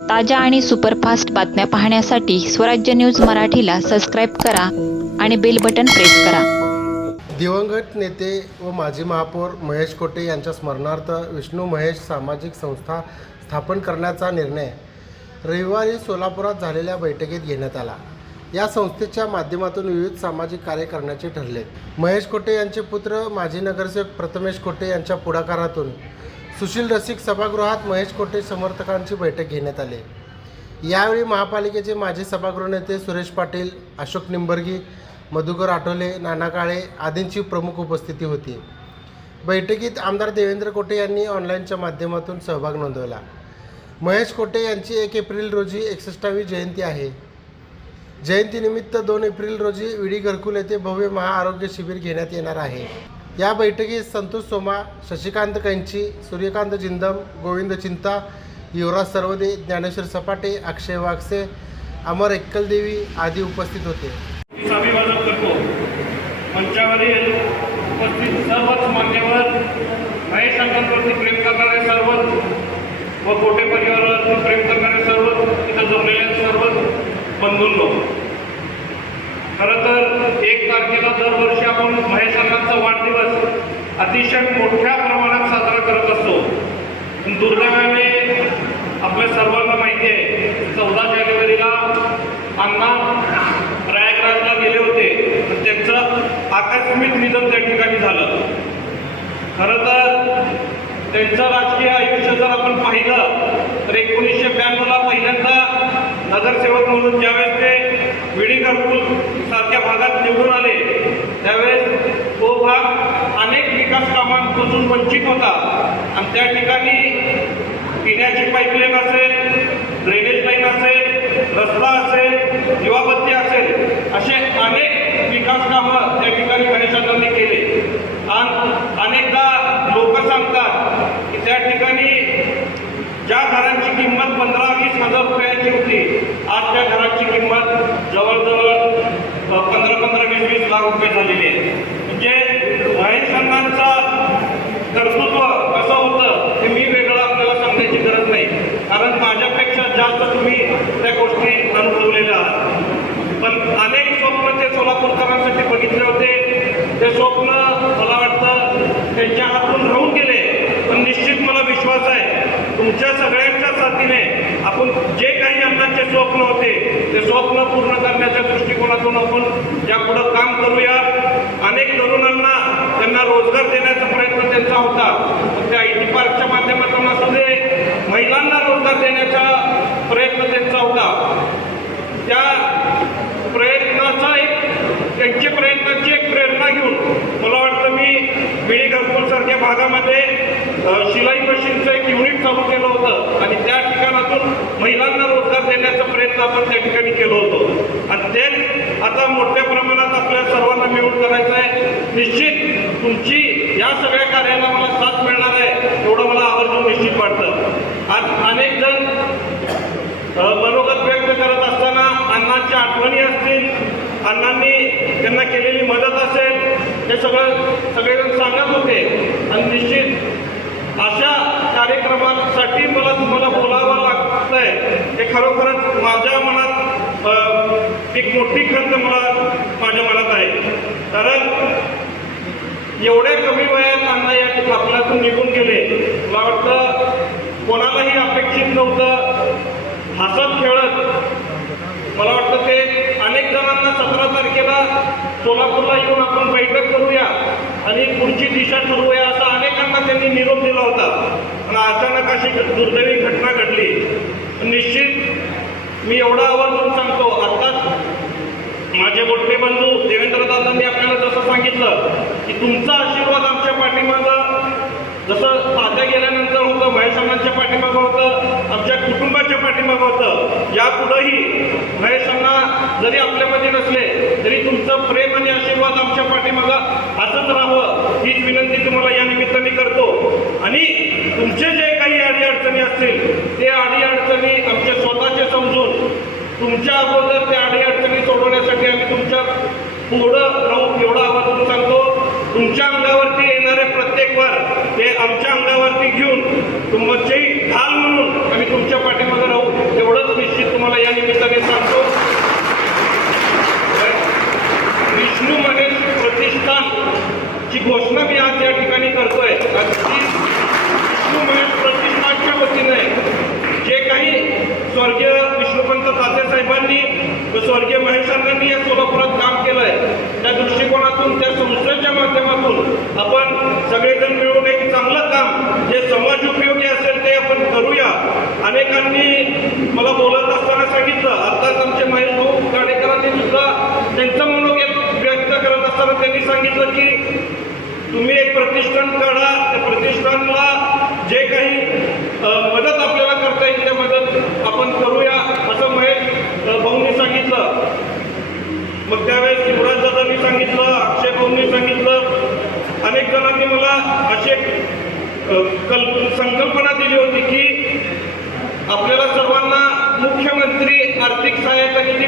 ताज्या आणि सुपरफास्ट बातम्या पाहण्यासाठी स्वराज्य न्यूज मराठीला सबस्क्राईब करा आणि बेल बटन प्रेस करा. दिवंगत नेते व माजी महापौर महेश कोटे यांच्या स्मरणार्थ विष्णू महेश सामाजिक संस्था स्थापन करण्याचा निर्णय रविवारी सोलापुरात झालेल्या बैठकीत घेण्यात आला. या संस्थेच्या माध्यमातून विविध सामाजिक कार्य करण्याचे ठरले. महेश कोटे यांचे पुत्र माजी नगरसेवक प्रथमेश कोटे यांच्या पुढाकारातून सुशील रसिक सभागृहात महेश कोटे समर्थकांची बैठक घेण्यात आली. यावेळी महापालिकेचे माजी सभागृह नेते सुरेश पाटील अशोक निंबर्गी मधुकर आठवले नाना काळे आदींची प्रमुख उपस्थिती होती. बैठकीत आमदार देवेंद्र कोटे यांनी ऑनलाईनच्या माध्यमातून सहभाग नोंदवला. महेश कोटे यांची एक एप्रिल रोजी एकसष्टावी जयंती आहे. जयंतीनिमित्त दोन एप्रिल रोजी विडी घरकुल येथे भव्य महाआरोग्य शिबिर घेण्यात येणार आहे. या बैठकीत संतोष सोमा शशिकांत कैंची सूर्यकांत जिंदम गोविंद चिंता युवराज सर्वदे ज्ञानेश्वर सपाटे अक्षय वागसे अमर एक्कलदेवी आदी उपस्थित होते. अभिवादन करतो मंचावरील उपस्थित सर्वच मान्यवर संघांवरती प्रेम करणारे सर्वच व कोटे परिवारावरती प्रेम करणारे सर्वच तिथं जमलेले सर्वच बंधूंनो खरं तर एक तारखेला दरवर्षी आपण महेश अण्णांचा वाढदिवस अतिशय मोठ्या प्रमाणात साजरा करत असतो. दुर्दैवाने आपल्या सर्वांना माहिती आहे चौदा जानेवारीला अण्णा प्रयागराजला गेले होते. त्यांचं आकस्मिक निधन त्या ठिकाणी झालं. खरं तर त्यांचं राजकीय आयुष्य जर आपण पाहिलं तर एकोणीसशे ब्याण्णवला पहिल्यांदा नगरसेवक म्हणून ज्यावेळेस ते विडी करपूर सारख्या भागात निवडून आले त्यावेळेस तो भाग अनेक विकास कामांपासून वंचित होता. आणि त्या ठिकाणी पिण्याची पाईपलाईन असेल ड्रेनेज लाईन असेल रस्ता असेल दिवाबत्ती असेल असे अनेक विकास कामं त्या ठिकाणी गणेशांनी केले. आणि अनेकदा लोक सांगतात की त्या ठिकाणी ज्या घरांची किंमत पंधरा वीस हजार रुपयाची होती आज त्या घराची किंमत जवळजवळ पंधरा पंधरा वीस वीस लाख रुपये झालेली आहे म्हणजे महेश अण्णांचा कर्तृत्व कसं होतं हे मी वेगळं आपल्याला सांगण्याची गरज नाही. कारण माझ्यापेक्षा जास्त तुम्ही त्या गोष्टी अनुभवलेल्या आहात. पण अनेक स्वप्न ते सोलापूरकरांसाठी बघितले होते. ते स्वप्न मला वाटतं त्यांच्या हातून राहून गेले. पण निश्चित मला विश्वास आहे तुमच्या सगळ्यांच्या साथीने आपण जे काही अन्नाचे स्वप्न होते ते स्वप्न पूर्ण करण्याच्या दृष्टिकोनातून आपण यापुढं काम करूया. अनेक तरुणांना त्यांना रोजगार देण्या प्रयत्न त्यांचा होता त्या आय पार्कच्या माध्यमातून असू दे महिलांना रोजगार देण्याचा प्रयत्न त्यांचा होता. त्या प्रयत्नाचा एक त्यांच्या प्रयत्नाची एक प्रेरणा घेऊन मला वाटतं मी मिळी घरकुल सारख्या भागामध्ये शिलाई मशीनचं एक युनिट चालू केलं होतं. आणि त्या ठिकाणातून महिलांना रोजगार देण्याचा प्रयत्न आपण त्या ठिकाणी केलो होतो. आणि ते आता मोठ्या प्रमाणात आपल्या सर्वांना मिळून करायचं आहे. निश्चित तुमची या सगळ्या कार्याला मला साथ मिळणार आहे एवढं मला आवर्जून निश्चित वाटतं. आज अनेक जण मनोगत व्यक्त करत असताना अण्णांच्या आठवणी असतील अण्णांनी त्यांना केलेली मदत असेल हे सगळं सगळेजण सांगत होते. आणि निश्चित अशा कार्यक्रमासाठी मला तुम्हाला बोलावं लागतंय. हे खरोखरच माझ्या मनात एक मोठी खंत मला माझ्या मनात आहे. कारण एवढ्या कमी वयात अण्णा या ठिकाणी आपल्यातून निघून गेले. मला वाटतं कोणालाही अपेक्षित नव्हतं हसत खेळत. मला वाटतं ते अनेक जणांना सतरा तारखेला सोलापूरला येऊन आपण बैठक करूया आणि पुढची दिशा ठरवूया असा अनेकांना त्यांनी निरोप दिला होता. पण अचानक अशी दुर्दैवी घटना घडली. निश्चित मी एवढा आवर्जून सांगतो आत्ताच माझे मोठे बंधू देवेंद्र दादांनी आपल्याला जसं सांगितलं की तुमचा आशीर्वाद आमच्या पाठीमागं. जसं तात्या गेल्यानंतर होतं महेशांच्या पाठीमागं होतं आमच्या कुटुंबाच्या पाठीमागं होतं. यापुढंही महेशांना जरी आपल्यामध्ये नसले तरी तुमचं प्रेम आणि आशीर्वाद आमच्या पाठीमागं असंच राहावं हीच विनंती तुम्हाला या निमित्ताने करतो. आणि तुमचे जे काही अडीअडचणी असतील ते अडीअडचणी आमच्या स्वतःचे समजून तुमच्या अगोदर त्या अडीअडचणी सोडवण्यासाठी आम्ही तुमच्या पुढं तुमच्या अंगावरती येणारे प्रत्येक वर ते आमच्या अंगावरती घेऊन तुमचेही ढाल म्हणून आम्ही तुमच्या पाठीमध्ये राहू एवढंच निश्चित तुम्हाला या निमित्ताने सांगतो. विष्णू महेश प्रतिष्ठान ची घोषणा मी आज या ठिकाणी करतोय विष्णू महेश प्रतिष्ठानच्या वतीने जे काही स्वर्गीय विष्णुपंत ताते साहेबांनी व स्वर्गीय महेशांनी या सोलापुरात काम आमच्या त्या संस्थेच्या माध्यमातून आपण सगळेजण मिळून एक चांगलं काम जे समाज उपयोगी असेल ते आपण करूया. अनेकांनी मला बोलत असताना सांगितलं आताच आमचे माईल भाऊ गाडेकरांनी सुद्धा त्यांचं मनोग व्यक्त करत असताना त्यांनी सांगितलं की तुम्ही एक प्रतिष्ठान काढा. त्या प्रतिष्ठानला जे काही मदत आपल्याला करता येईल त्या मदत आपण करूया असं महेश भाऊंनी सांगितलं. मग त्या लेखकाने मला असे संकल्पना दिली होती की आपल्याला सर्वांना मुख्यमंत्री आर्थिक सहाय्यता निधी